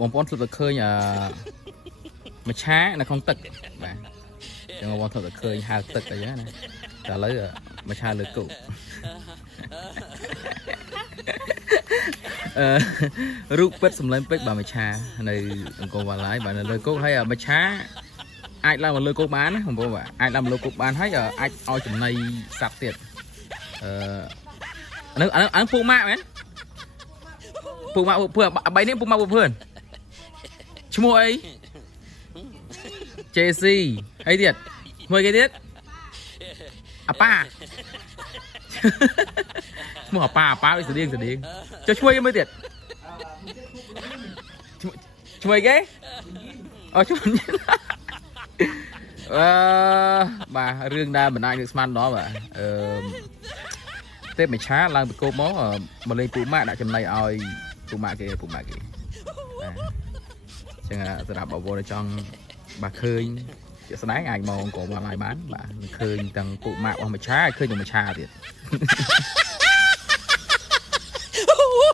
បងប្អូនធ្លាប់តែឃើញមួយឆានៅក្នុងទឹកបាទចឹងបងធ្លាប់តែឃើញហាលទឹកអីហ្នឹងណាតែឥឡូវមួយឆាលើគោករូបពិតសម្លេងពេកបាទមួយឆានៅអង្គរវត្តឡើយបាទនៅលើគោកហើយមួយឆាអាចឡើងមកលើគោកបានណាបងប្អូនបាទអាចឡើងមកលើគោកបានហើយអាចឲ្យចំណីសត្វទៀតអានឹងពូម៉ាក់មែនពូម៉ាក់ពូ3នេះពូម៉ាក់ពូភឿនឈ្មោះអី JC អីទៀតឈ្មោះគេទៀតអាប៉ាឈ្មោះអាប៉ាដូចស្តៀងចុះឈ្មោះគេមើលទៀតឈ្មោះគេអូឈ្មោះបាទរឿងដែលមិនអាចនឹកស្មានដល់បាទទេពមច្ឆាឡើងពីគោកមកលេងពូម៉ាក់ដាក់ចំណីឲ្យពូម៉ាក់គេបាទចឹងសម្រាប់បងប្អូនចង់បាទឃើញជាស្ដែងអាចមកអង្គរមកឡាយបានបាទឃើញទាំងពូម៉ាក់របស់មច្ឆាឃើញទាំងមច្ឆាទៀត